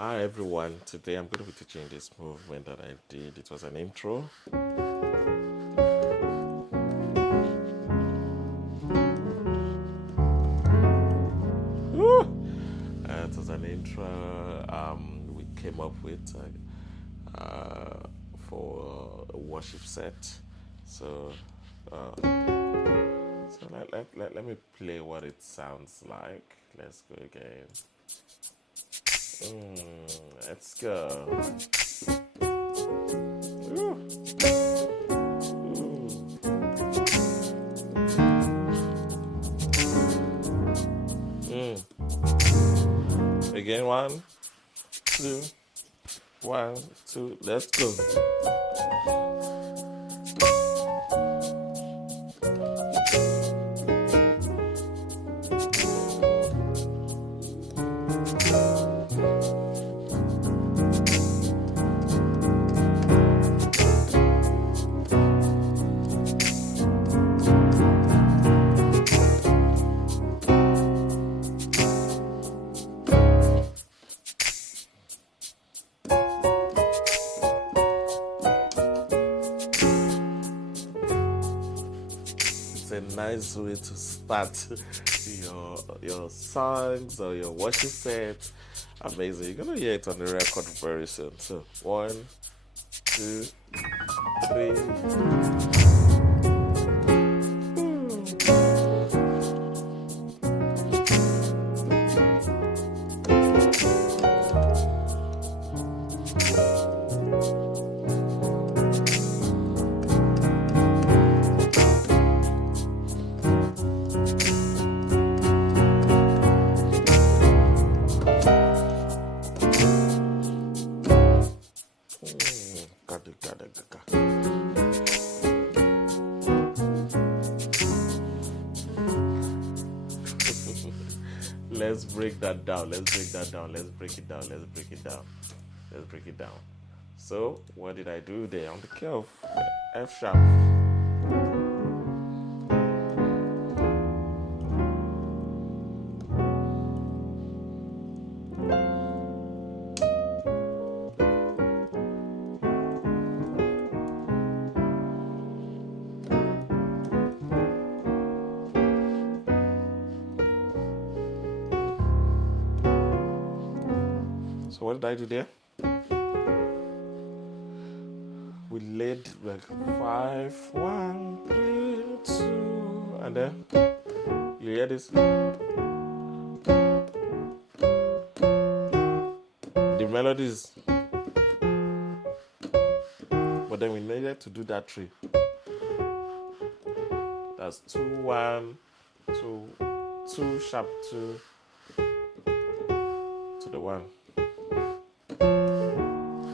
Hi everyone, today I'm going to be teaching this movement that I did. It was an intro. Woo! It was an intro we came up with for a worship set. So, let me play what it sounds like. Let's go again. Let's go. Woo! Ooh. Mm. Again, one, two, one, two, let's go. It's a nice way to start your songs or your worship set. Amazing. You're gonna hear it on the record very soon. So one, two, three. Let's break that down. Let's break that down. Let's break it down. Let's break it down. Let's break it down. So, what did I do there on the key of F sharp? So, what did I do there? We laid like 5, 1, 3, 2, and then you hear this. The melodies, but then we needed to do that tree. That's 2, 1, 2, 2 sharp 2 to the 1.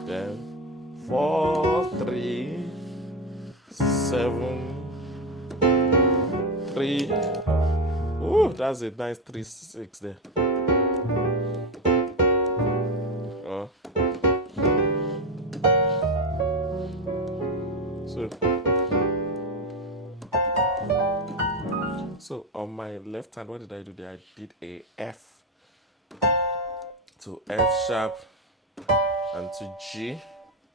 Then 4, 3, 7, 3. Ooh, that's a nice 3, 6 there. Oh. So on my left hand, what did I do there? I did a F to F sharp and to G,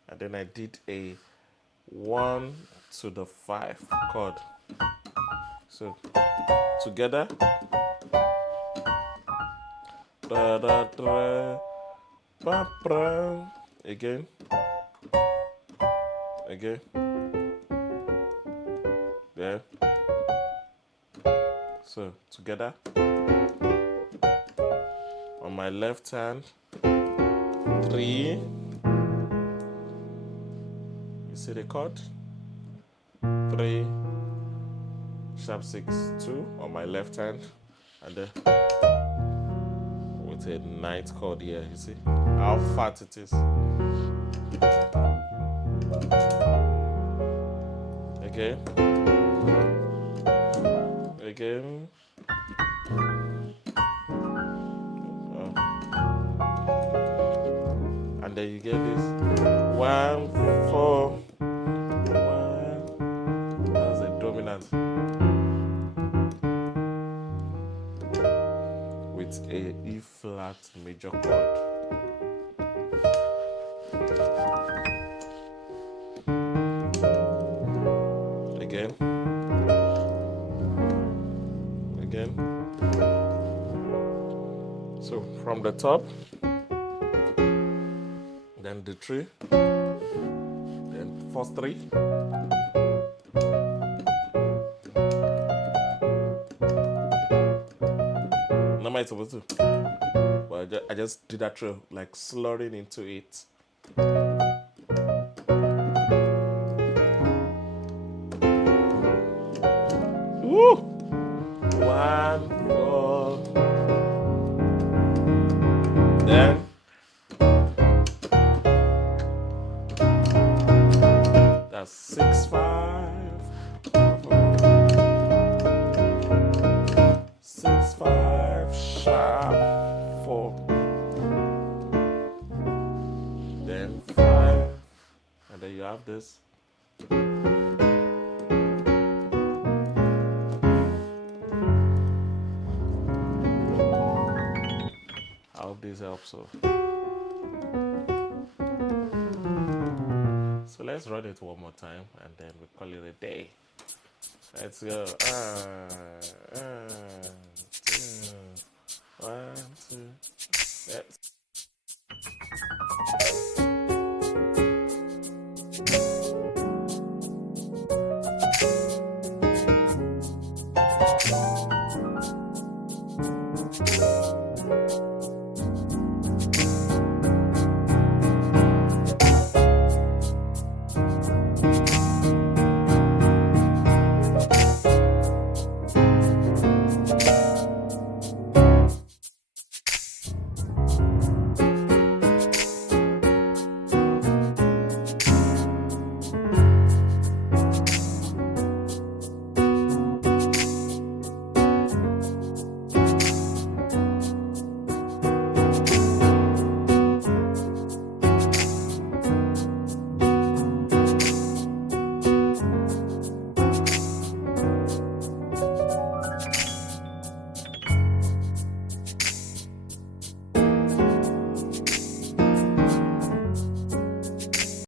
and then I did a 1 to the 5 chord. So together, da da da, ba ba, again, there. So together, on my left hand, 3. You see the chord? 3 sharp 6 2 on my left hand, and then with a ninth chord here. You see how fat it is. Again, and then you get this 1 4 1. That's a dominant with a E flat major chord. from the top, then the 3, then first 3. What am I supposed to? But I just did that through, like slurring into it. Woo! 1, 4. Then that's 6, 5. 6, 5, sharp 4. Then 5. And then you have this. I hope this helps. So let's run it one more time and then we call it a day. Let's go. 2, 1, 2. Let's